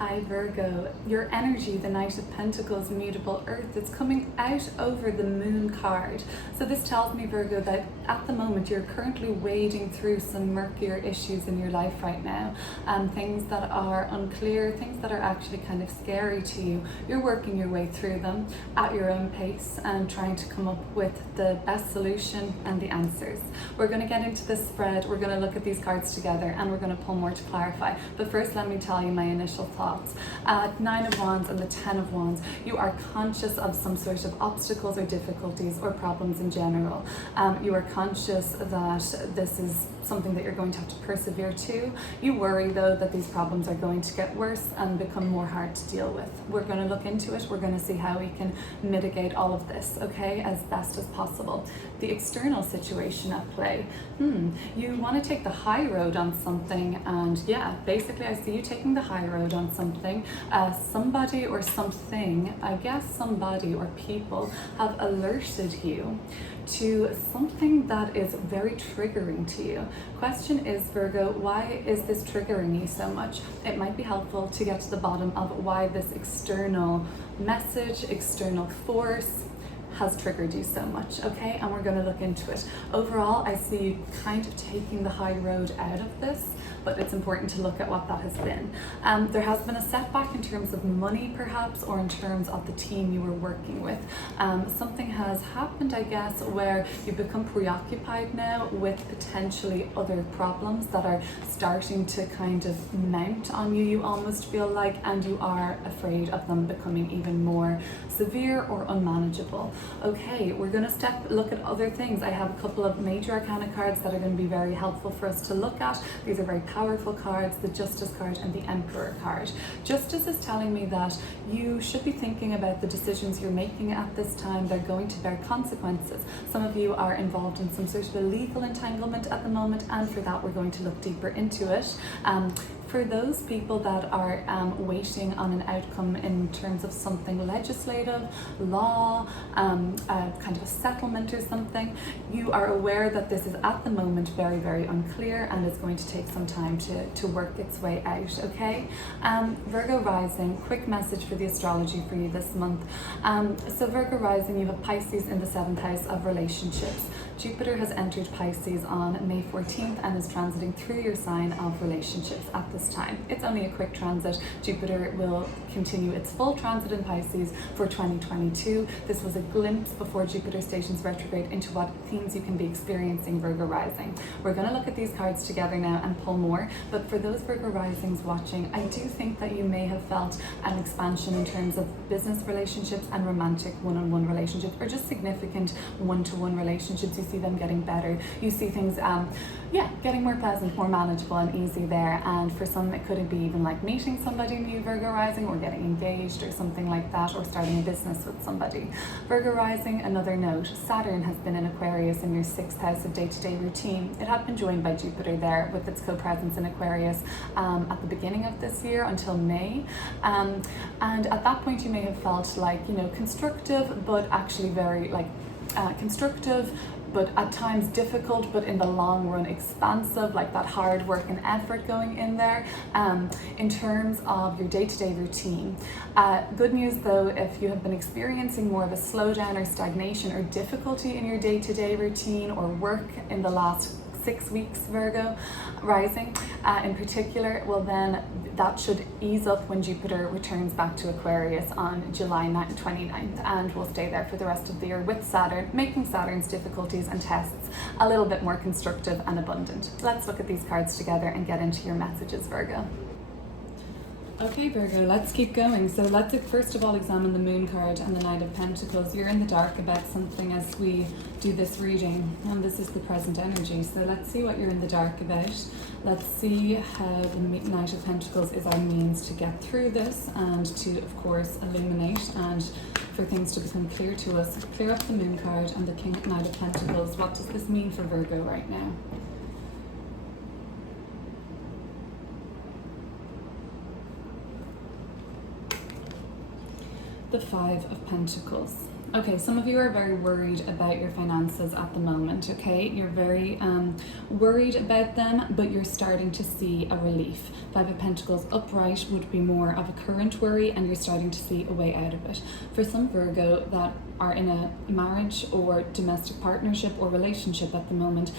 Hi Virgo, your energy, the Knight of Pentacles, mutable earth, it's coming out over the moon card. So this tells me, Virgo, that at the moment you're currently wading through some murkier issues in your life right now. Things that are unclear, things that are actually kind of scary to you. You're working your way through them at your own pace and trying to come up with the best solution and the answers. We're going to get into this spread, we're going to look at these cards together, and we're going to pull more to clarify. But first, let me tell you my initial thoughts. 9 of Wands and the 10 of Wands, you are conscious of some sort of obstacles or difficulties or problems in general. You are conscious that this is something that you're going to have to persevere to. You worry though that these problems are going to get worse and become more hard to deal with. We're going to look into it. We're going to see how we can mitigate all of this, okay, as best as possible. The external situation at play. You want to take the high road on something, and yeah, basically I see you taking the high road on something. Somebody or something, I guess somebody or people have alerted you to something that is very triggering to you. Question is, Virgo, why is this triggering you so much? It might be helpful to get to the bottom of why this external message, external force has triggered you so much, okay? And we're going to look into it. Overall, I see you kind of taking the high road out of this, but it's important to look at what that has been. There has been a setback in terms of money, perhaps, or in terms of the team you were working with. Something has happened, I guess, where you've become preoccupied now with potentially other problems that are starting to kind of mount on you, you almost feel like, and you are afraid of them becoming even more severe or unmanageable. Okay, we're going to look at other things. I have a couple of major arcana cards that are going to be very helpful for us to look at. These are very powerful cards, the Justice card and the Emperor card. Justice is telling me that you should be thinking about the decisions you're making at this time. They're going to bear consequences. Some of you are involved in some sort of a legal entanglement at the moment, and for that we're going to look deeper into it. For those people that are waiting on an outcome in terms of something legislative, law, kind of a settlement or something, you are aware that this is at the moment very, very unclear and is going to take some time to work its way out, okay? Virgo rising, quick message for the astrology for you this month. So Virgo rising, you have Pisces in the 7th house of relationships. Jupiter has entered Pisces on May 14th and is transiting through your sign of relationships at this time. It's only a quick transit. Jupiter will continue its full transit in Pisces for 2022. This was a glimpse before Jupiter stations retrograde into what themes you can be experiencing, Virgo rising. We're going to look at these cards together now and pull more, but for those Virgo risings watching, I do think that you may have felt an expansion in terms of business relationships and romantic one-on-one relationships, or just significant one-to-one relationships. You see them getting better. You see things, getting more pleasant, more manageable and easy there. And for some, it could be even like meeting somebody new, Virgo rising, or getting engaged or something like that, or starting a business with somebody. Virgo rising, another note, Saturn has been in Aquarius in your 6th house of day-to-day routine. It had been joined by Jupiter there with its co-presence in Aquarius at the beginning of this year until May. And at that point, you may have felt like, constructive, but actually very constructive, but at times difficult, but in the long run expansive, like that hard work and effort going in there in terms of your day-to-day routine. Good news though, if you have been experiencing more of a slowdown or stagnation or difficulty in your day-to-day routine or work in the last 6 weeks, Virgo rising in particular, well then that should ease up when Jupiter returns back to Aquarius on July 29th, and will stay there for the rest of the year with Saturn, making Saturn's difficulties and tests a little bit more constructive and abundant. Let's look at these cards together and get into your messages, Virgo. Okay, Virgo, let's keep going. So let's first of all examine the Moon card and the Knight of Pentacles. You're in the dark about something as we do this reading, and this is the present energy. So let's see what you're in the dark about. Let's see how the Knight of Pentacles is our means to get through this and to, of course, illuminate and for things to become clear to us. Clear up the Moon card and the Knight of Pentacles. What does this mean for Virgo right now? The 5 of Pentacles. Okay, some of you are very worried about your finances at the moment, okay? You're very worried about them, but you're starting to see a relief. Five of Pentacles upright would be more of a current worry, and you're starting to see a way out of it. For some Virgo that are in a marriage or domestic partnership or relationship at the moment,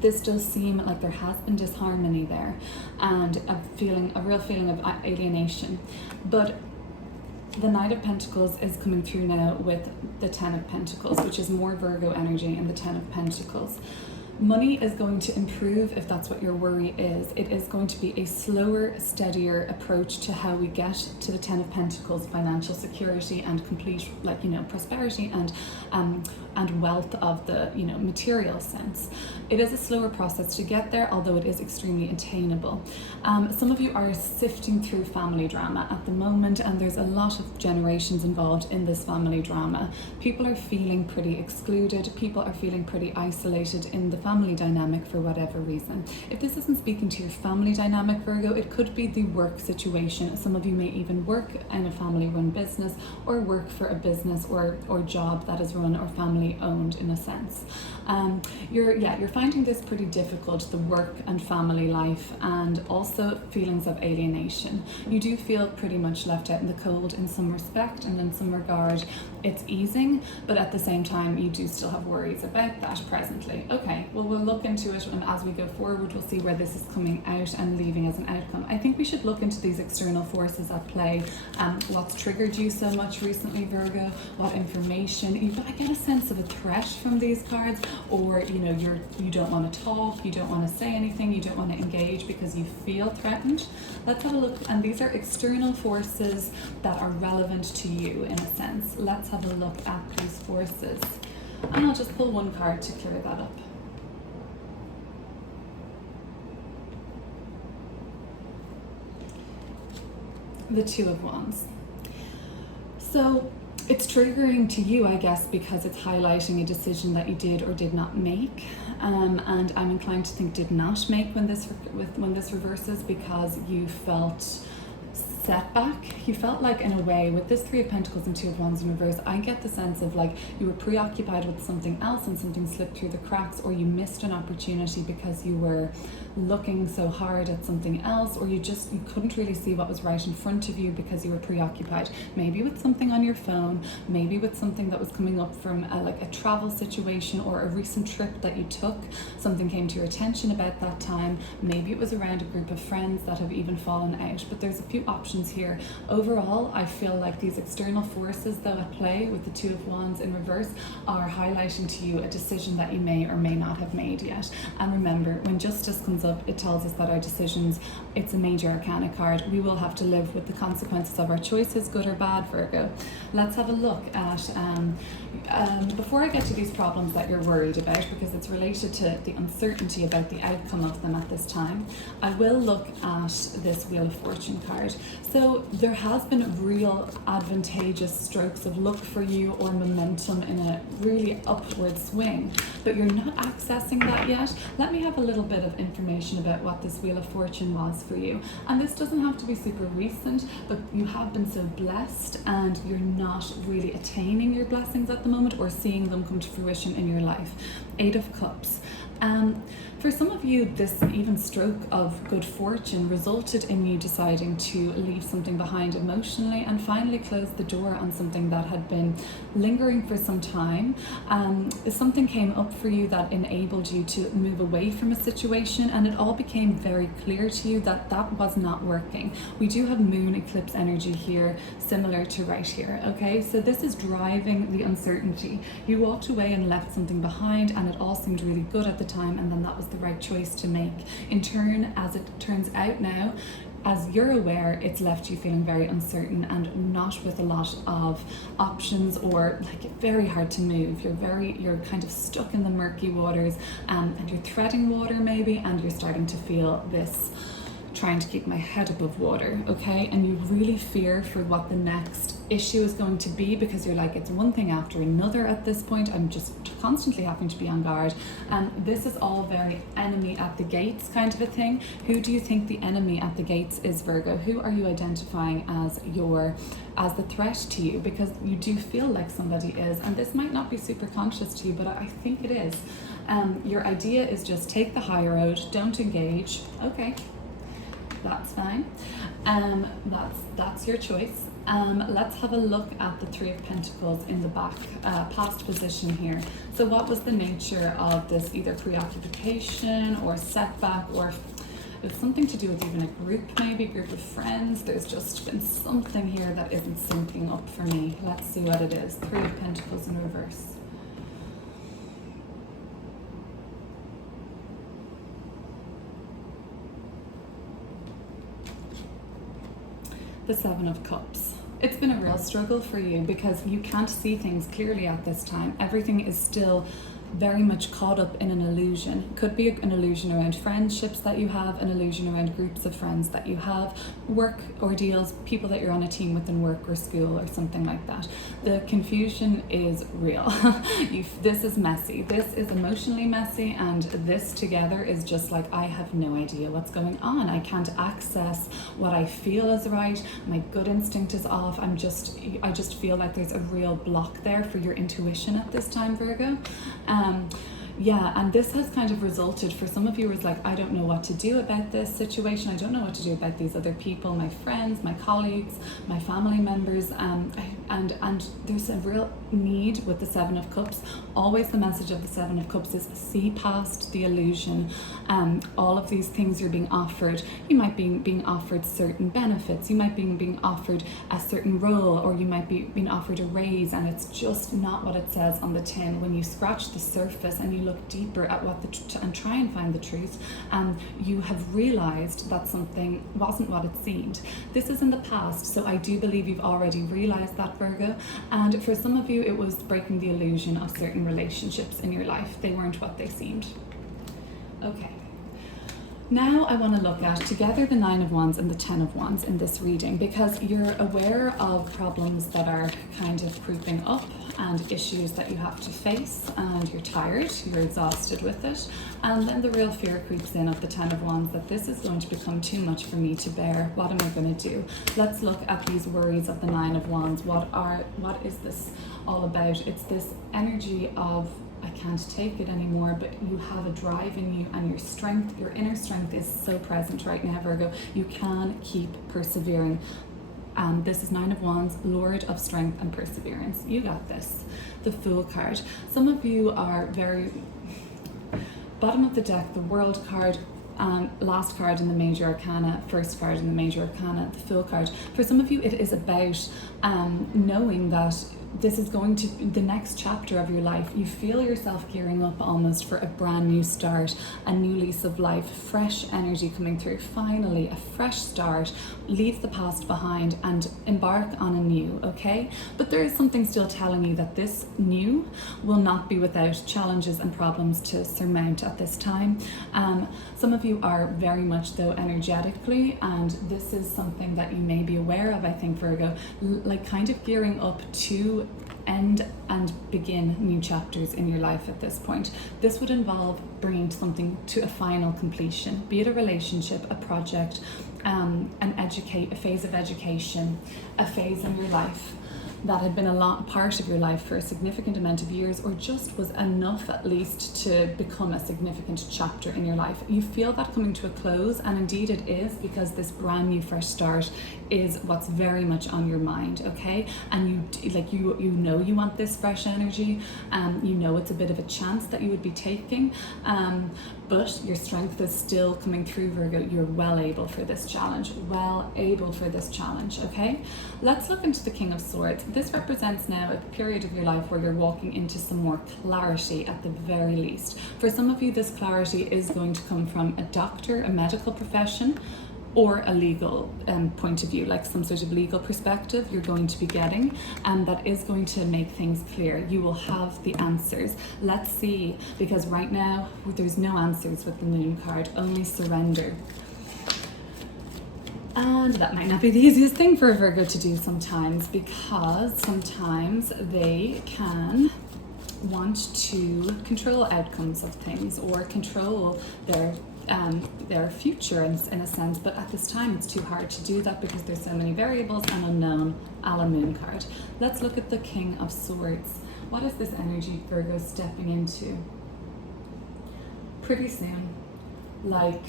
this does seem like there has been disharmony there and a real feeling of alienation. But the Knight of Pentacles is coming through now with the Ten of Pentacles, which is more Virgo energy in the Ten of Pentacles. Money is going to improve if that's what your worry is. It is going to be a slower, steadier approach to how we get to the Ten of Pentacles, financial security and complete, prosperity and wealth of the, material sense. It is a slower process to get there, although it is extremely attainable. Some of you are sifting through family drama at the moment, and there's a lot of generations involved in this family drama. People are feeling pretty excluded. People are feeling pretty isolated in the family dynamic for whatever reason. If this isn't speaking to your family dynamic, Virgo, it could be the work situation. Some of you may even work in a family-run business or work for a business or job that is run or family-owned in a sense. You're finding this pretty difficult, the work and family life, and also feelings of alienation. You do feel pretty much left out in the cold in some respect, and in some regard it's easing, but at the same time you do still have worries about that presently. Okay, well, we'll look into it, and as we go forward we'll see where this is coming out and leaving as an outcome. I think we should look into these external forces at play. What's triggered you so much recently, Virgo? What information? I get a sense of a threat from these cards, or you don't want to talk, you don't want to say anything, you don't want to engage because you feel threatened. Let's have a look, and these are external forces that are relevant to you in a sense. Let's have a look at these forces, and I'll just pull one card to clear that up. The Two of Wands. So it's triggering to you, I guess, because it's highlighting a decision that you did or did not make, and I'm inclined to think did not make when this reverses, because you felt setback. You felt like, in a way, with this Three of Pentacles and Two of Wands in reverse, I get the sense of like you were preoccupied with something else and something slipped through the cracks, or you missed an opportunity because you were looking so hard at something else, or you couldn't really see what was right in front of you because you were preoccupied, maybe with something on your phone, maybe with something that was coming up from a travel situation or a recent trip that you took. Something came to your attention about that time. Maybe it was around a group of friends that have even fallen out, but there's a few options here. Overall, I feel like these external forces though at play with the Two of Wands in reverse are highlighting to you a decision that you may or may not have made yet. And remember, when justice comes up, it tells us that our decisions, it's a major arcana card. We will have to live with the consequences of our choices, good or bad, Virgo. Let's have a look at, before I get to these problems that you're worried about, because it's related to the uncertainty about the outcome of them at this time, I will look at this Wheel of Fortune card. So there has been real advantageous strokes of luck for you, or momentum in a really upward swing, but you're not accessing that yet. Let me have a little bit of information about what this Wheel of Fortune was for you. And this doesn't have to be super recent, but you have been so blessed and you're not really attaining your blessings at the moment or seeing them come to fruition in your life. Eight of Cups. For some of you, this even stroke of good fortune resulted in you deciding to leave something behind emotionally and finally close the door on something that had been lingering for some time. Something came up for you that enabled you to move away from a situation, and it all became very clear to you that that was not working. We do have moon eclipse energy here, similar to right here, okay? So this is driving the uncertainty. You walked away and left something behind, and it all seemed really good at the time, and then that was the right choice to make. In turn, as it turns out now, as you're aware, it's left you feeling very uncertain and not with a lot of options, or like very hard to move. You're kind of stuck in the murky waters, and you're treading water maybe, and you're starting to feel this trying to keep my head above water, okay? And you really fear for what the next issue is going to be, because you're like, it's one thing after another at this point. I'm just constantly having to be on guard. And this is all very enemy at the gates kind of a thing. Who do you think the enemy at the gates is, Virgo? Who are you identifying as the threat to you? Because you do feel like somebody is, and this might not be super conscious to you, but I think it is. Your idea is just take the high road, don't engage. Okay, that's fine. That's your choice. Let's have a look at the Three of Pentacles in the back, past position here. So what was the nature of this either preoccupation or setback, or it's something to do with even a group, maybe group of friends? There's just been something here that isn't syncing up for me. Let's see what it is. Three of Pentacles in reverse. The Seven of Cups. It's been a real struggle for you because you can't see things clearly at this time. Everything is still very much caught up in an illusion. It could be an illusion around friendships that you have, an illusion around groups of friends that you have, work ordeals, people that you're on a team with in work or school or something like that. The confusion is real. This is messy. This is emotionally messy, and this together is just like, I have no idea what's going on. I can't access what I feel is right. My gut instinct is off. I just feel like there's a real block there for your intuition at this time, Virgo. Yeah, and this has kind of resulted for some of you is like, I don't know what to do about this situation. I don't know what to do about these other people, my friends, my colleagues, my family members. And there's a real need with the Seven of Cups. Always the message of the Seven of Cups is see past the illusion. All of these things you're being offered. You might be being offered certain benefits. You might be being offered a certain role, or you might be being offered a raise, and it's just not what it says on the tin. When you scratch the surface and you look deeper at what and try and find the truth, you have realized that something wasn't what it seemed. This is in the past, so I do believe you've already realized that, Virgo. And for some of you, it was breaking the illusion of certain relationships in your life. They weren't what they seemed. Okay. Now I want to look at together the Nine of Wands and the Ten of Wands in this reading, because you're aware of problems that are kind of creeping up and issues that you have to face, and you're tired, you're exhausted with it, and then the real fear creeps in of the Ten of Wands that this is going to become too much for me to bear. What am I going to do? Let's look at these worries of the Nine of Wands. What is this all about? It's this energy of I can't take it anymore, but you have a drive in you, and your strength, your inner strength is so present right now, Virgo. You can keep persevering. This is Nine of Wands, Lord of Strength and Perseverance. You got this. The Fool card. Some of you are very bottom of the deck, the World card, last card in the Major Arcana, first card in the Major Arcana, the Fool card. For some of you, it is about knowing that this is going to the next chapter of your life. You feel yourself gearing up almost for a brand new start, a new lease of life, fresh energy coming through. Finally, a fresh start. Leave the past behind and embark on a new, okay? But there is something still telling you that this new will not be without challenges and problems to surmount at this time. Some of you are very much though energetically, and this is something that you may be aware of, I think, Virgo, like kind of gearing up to end and begin new chapters in your life at this point. This would involve bringing something to a final completion, be it a relationship, a project, a phase of education, a phase in your life that had been a part of your life for a significant amount of years, or just was enough at least to become a significant chapter in your life. You feel that coming to a close, and indeed it is, because this brand new fresh start is what's very much on your mind, okay? And you know you want this fresh energy, you know it's a bit of a chance that you would be taking, but your strength is still coming through, Virgo. You're well able for this challenge, okay? Let's look into the King of Swords. This represents now a period of your life where you're walking into some more clarity at the very least. For some of you, this clarity is going to come from a doctor, a medical profession, or a legal point of view, like some sort of legal perspective you're going to be getting, and that is going to make things clear. You will have the answers. Let's see, because right now there's no answers with the Moon card, only surrender. And that might not be the easiest thing for a Virgo to do sometimes, because sometimes they can want to control outcomes of things or control their future in a sense, but at this time it's too hard to do that because there's so many variables and unknown. A la Moon card. Let's look at the King of Swords. What is this energy Virgo stepping into? Pretty soon, like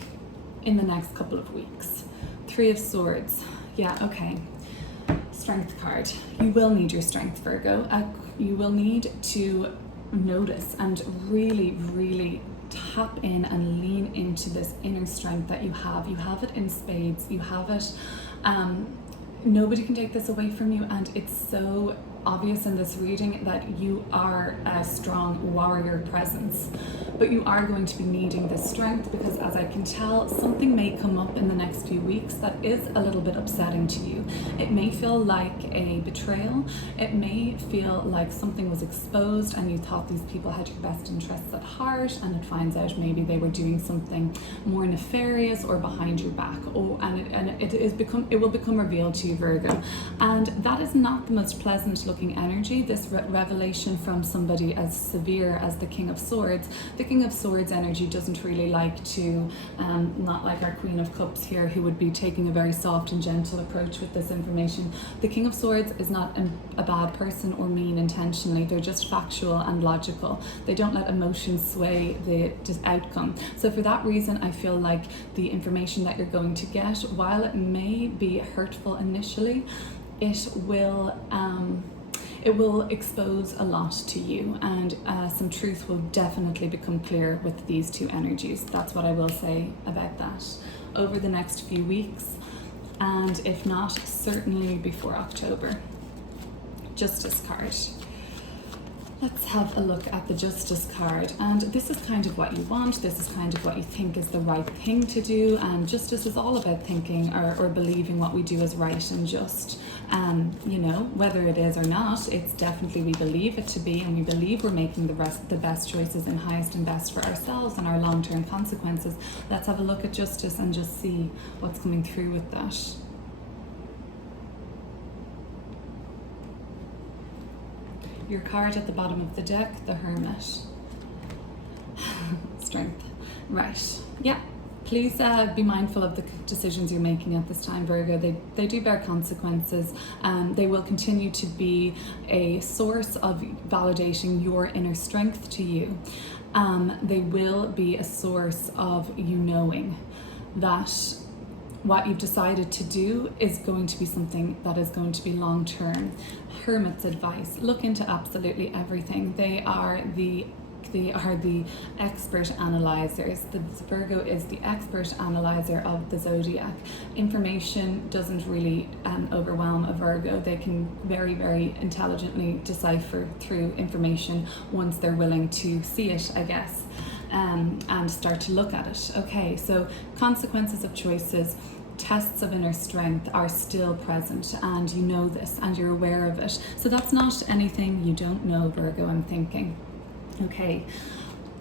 in the next couple of weeks. Three of Swords. Yeah, okay. Strength card. You will need your strength, Virgo. You will need to notice and really tap in and lean into this inner strength that you have. You have it in spades. You have it. Nobody can take this away from you, and it's so obvious in this reading that you are a strong warrior presence, but you are going to be needing this strength because, as I can tell, something may come up in the next few weeks that is a little bit upsetting to you. It may feel like a betrayal. It may feel like something was exposed and you thought these people had your best interests at heart, and it finds out maybe they were doing something more nefarious or behind your back. It will become revealed to you, Virgo, and that is not the most pleasant looking energy. This revelation from somebody as severe as the King of Swords. The King of Swords energy doesn't really like to, not like our Queen of Cups here, who would be taking a very soft and gentle approach with this information. The King of Swords is not a bad person or mean intentionally. They're just factual and logical. They don't let emotions sway the outcome. So for that reason, I feel like the information that you're going to get, while it may be hurtful initially, it will expose a lot to you, and some truth will definitely become clear with these two energies. That's what I will say about that over the next few weeks, and if not, certainly before October. Justice card. Let's have a look at the Justice card, and this is kind of what you want. This is kind of what you think is the right thing to do, and justice is all about thinking or believing what we do is right and just. You know, whether it is or not, it's definitely we believe it to be, and we believe we're making the best choices and highest and best for ourselves and our long-term consequences. Let's have a look at justice and just see what's coming through with that. Your card at the bottom of the deck, the Hermit. Strength. Right. Yeah. Please be mindful of the decisions you're making at this time, Virgo. They do bear consequences. They will continue to be a source of validating your inner strength to you. They will be a source of you knowing that what you've decided to do is going to be something that is going to be long-term. Hermit's advice: look into absolutely everything. They are the expert analyzers. The Virgo is the expert analyzer of the zodiac. Information doesn't really overwhelm a Virgo. They can very intelligently decipher through information once they're willing to see it, I guess, and start to look at it. Okay, so consequences of choices, tests of inner strength are still present, and you know this and you're aware of it. So that's not anything you don't know, Virgo, I'm thinking. Okay,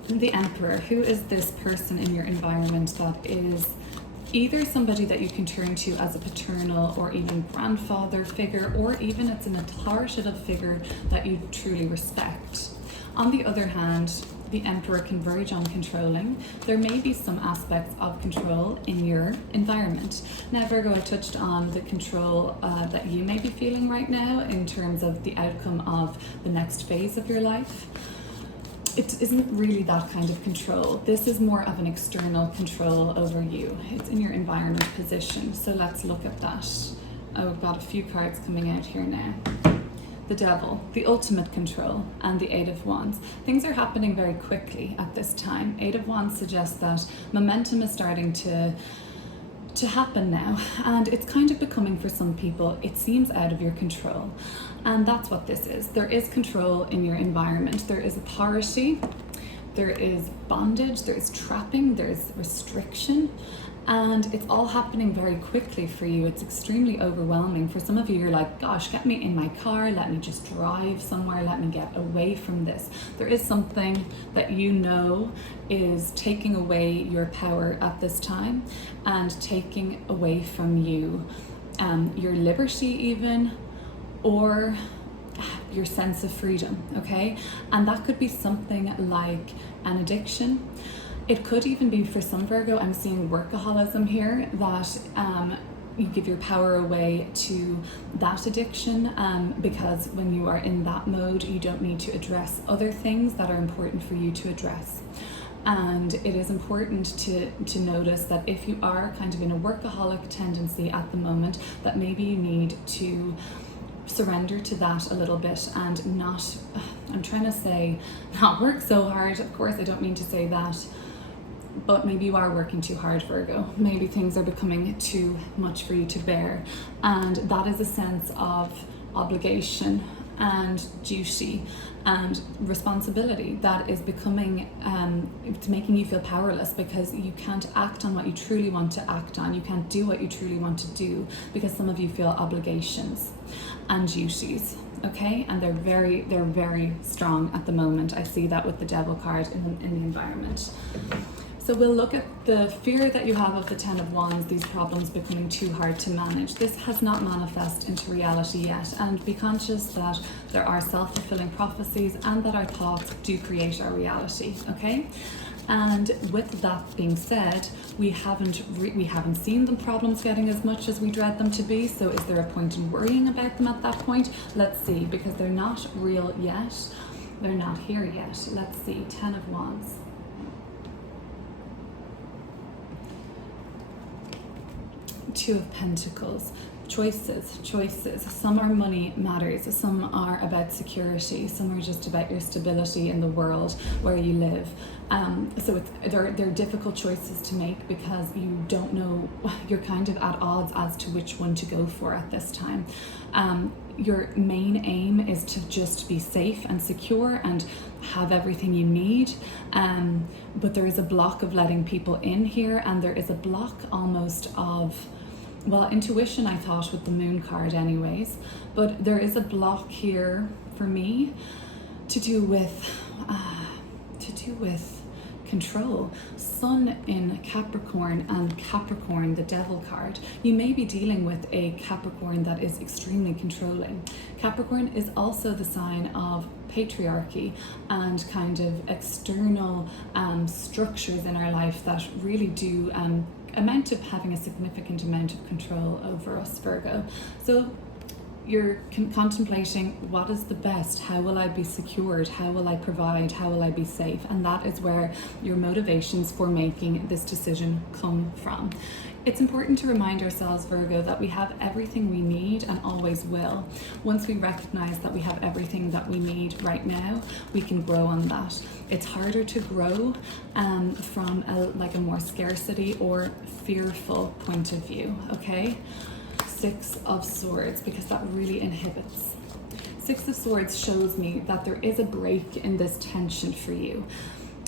the Emperor. Who is this person in your environment that is either somebody that you can turn to as a paternal or even grandfather figure, or even it's an authoritative figure that you truly respect? On the other hand, the Emperor can verge on controlling. There may be some aspects of control in your environment. Now, Virgo, I touched on the control that you may be feeling right now in terms of the outcome of the next phase of your life. It isn't really that kind of control. This is more of an external control over you. It's in your environment position. So let's look at that. Oh, we've got a few cards coming out here now. The Devil, the ultimate control, and the Eight of Wands. Things are happening very quickly at this time. Eight of Wands suggests that momentum is starting to happen now, and it's kind of becoming, for some people, it seems out of your control. And that's what this is. There is control in your environment. There is authority, there is bondage, there is trapping, there is restriction, And it's all happening very quickly for you. It's extremely overwhelming. For some of you, you're like, gosh, get me in my car, let me just drive somewhere, let me get away from this. There is something that you know is taking away your power at this time and taking away from you your liberty even, or your sense of freedom, okay? And that could be something like an addiction. It could even be, for some Virgo, I'm seeing workaholism here, that you give your power away to that addiction, because when you are in that mode, you don't need to address other things that are important for you to address. And it is important to notice that if you are kind of in a workaholic tendency at the moment, that maybe you need to surrender to that a little bit and not, I'm trying to say, not work so hard. Of course, I don't mean to say that, but maybe you are working too hard, Virgo. Maybe things are becoming too much for you to bear. And that is a sense of obligation and duty and responsibility that is becoming, it's making you feel powerless, because you can't act on what you truly want to act on. You can't do what you truly want to do, because some of you feel obligations and duties. Okay, and they're very strong at the moment. I see that with the Devil card in the environment. So we'll look at the fear that you have of the Ten of Wands, these problems becoming too hard to manage. This has not manifested into reality yet, and be conscious that there are self-fulfilling prophecies and that our thoughts do create our reality, okay? And with that being said, we haven't seen the problems getting as much as we dread them to be. So is there a point in worrying about them at that point? Let's see, because they're not real yet. They're not here yet. Let's see, Ten of Wands. Two of Pentacles. Choices. Some are money matters, some are about security, some are just about your stability in the world where you live. So they're difficult choices to make, because you don't know, you're kind of at odds as to which one to go for at this time. Your main aim is to just be safe and secure and have everything you need, but there is a block of letting people in here, and there is a block almost of, well, intuition, I thought, with the Moon card anyways, but there is a block here for me to do with control. Sun in Capricorn, and Capricorn, the Devil card. You may be dealing with a Capricorn that is extremely controlling. Capricorn is also the sign of patriarchy and kind of external structures in our life that really do amount to having a significant amount of control over us, Virgo. So you're contemplating, what is the best? How will I be secured? How will I provide? How will I be safe? And that is where your motivations for making this decision come from. It's important to remind ourselves, Virgo, that we have everything we need and always will. Once we recognize that we have everything that we need right now, we can grow on that. It's harder to grow from a more scarcity or fearful point of view, okay? Six of Swords, because that really inhibits. Six of Swords shows me that there is a break in this tension for you.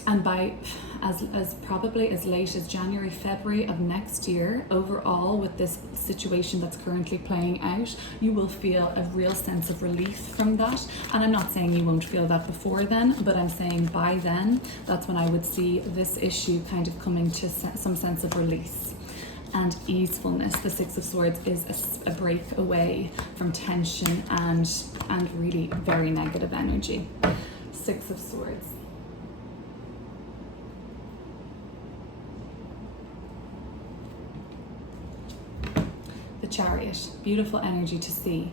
And by as probably as late as January, February of next year, overall with this situation that's currently playing out, you will feel a real sense of relief from that. And I'm not saying you won't feel that before then, but I'm saying by then, that's when I would see this issue kind of coming to some sense of release and easefulness. The Six of Swords is a break away from tension and really very negative energy. Six of Swords. The Chariot, beautiful energy to see.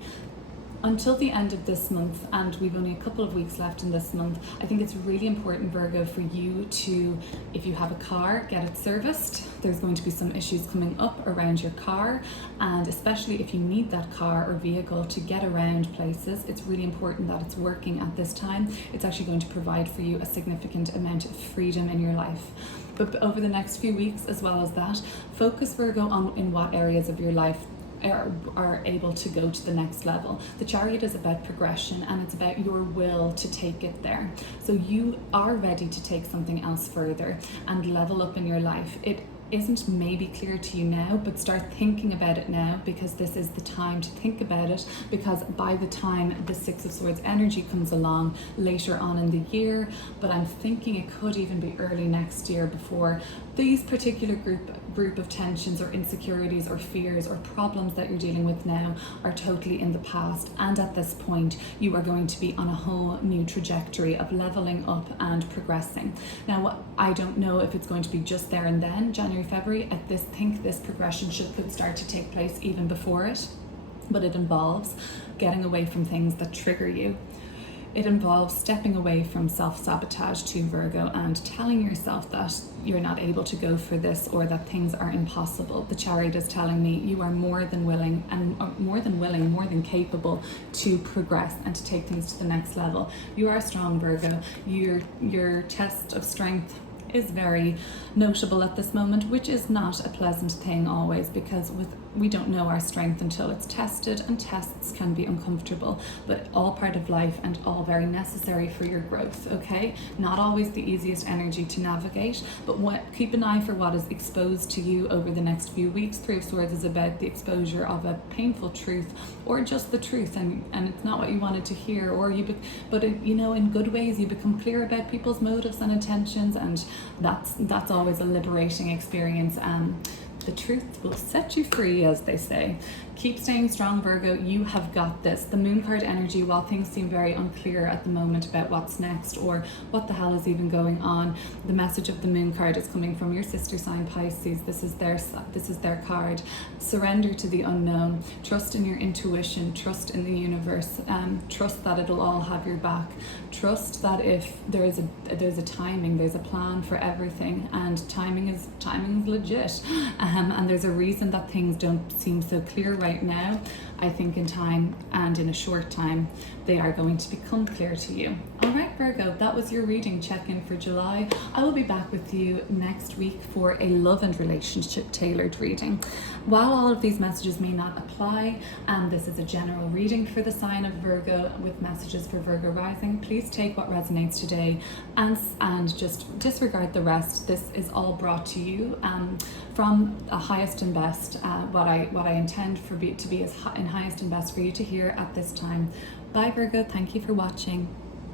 Until the end of this month, and we've only a couple of weeks left in this month, I think it's really important, Virgo, for you to, if you have a car, get it serviced. There's going to be some issues coming up around your car, and especially if you need that car or vehicle to get around places, it's really important that it's working at this time. It's actually going to provide for you a significant amount of freedom in your life. But over the next few weeks, as well as that, focus, Virgo, on in what areas of your life are able to go to the next level. The Chariot is about progression, and it's about your will to take it there. So you are ready to take something else further and level up in your life. isn't maybe clear to you now, but start thinking about it now, because this is the time to think about it, because by the time the Six of Swords energy comes along later on in the year, but I'm thinking it could even be early next year before these particular group of tensions or insecurities or fears or problems that you're dealing with now are totally in the past. And at this point, you are going to be on a whole new trajectory of leveling up and progressing. Now, I don't know if it's going to be just there and then, January, February. I think this progression could start to take place even before it, but it involves getting away from things that trigger you. It involves stepping away from self-sabotage to Virgo and telling yourself that you're not able to go for this or that things are impossible. The Chariot is telling me you are more than willing, more than capable to progress and to take things to the next level. You are strong, Virgo. Your test of strength is very notable at this moment, which is not a pleasant thing always, because we don't know our strength until it's tested, and tests can be uncomfortable, but all part of life and all very necessary for your growth, okay? Not always the easiest energy to navigate, but keep an eye for what is exposed to you over the next few weeks. Three of Swords is about the exposure of a painful truth, or just the truth, and it's not what you wanted to hear, or but in good ways you become clear about people's motives and intentions, and that's always a liberating experience. The truth will set you free, as they say. Keep staying strong, Virgo. You have got this. The Moon card energy, while things seem very unclear at the moment about what's next or what the hell is even going on, the message of the Moon card is coming from your sister sign, Pisces. This is their card. Surrender to the unknown. Trust in your intuition. Trust in the universe. Trust that it'll all have your back. Trust that if there's a timing, there's a plan for everything, and timing is legit. And there's a reason that things don't seem so clear right now. I think in time, and in a short time, they are going to become clear to you. All right, Virgo, that was your reading check-in for July. I will be back with you next week for a love and relationship tailored reading. While all of these messages may not apply, and this is a general reading for the sign of Virgo with messages for Virgo rising, please take what resonates today and just disregard the rest. This is all brought to you from the highest and best, what I intend to be as in highest and best for you to hear at this time. Bye, Virgo. Thank you for watching.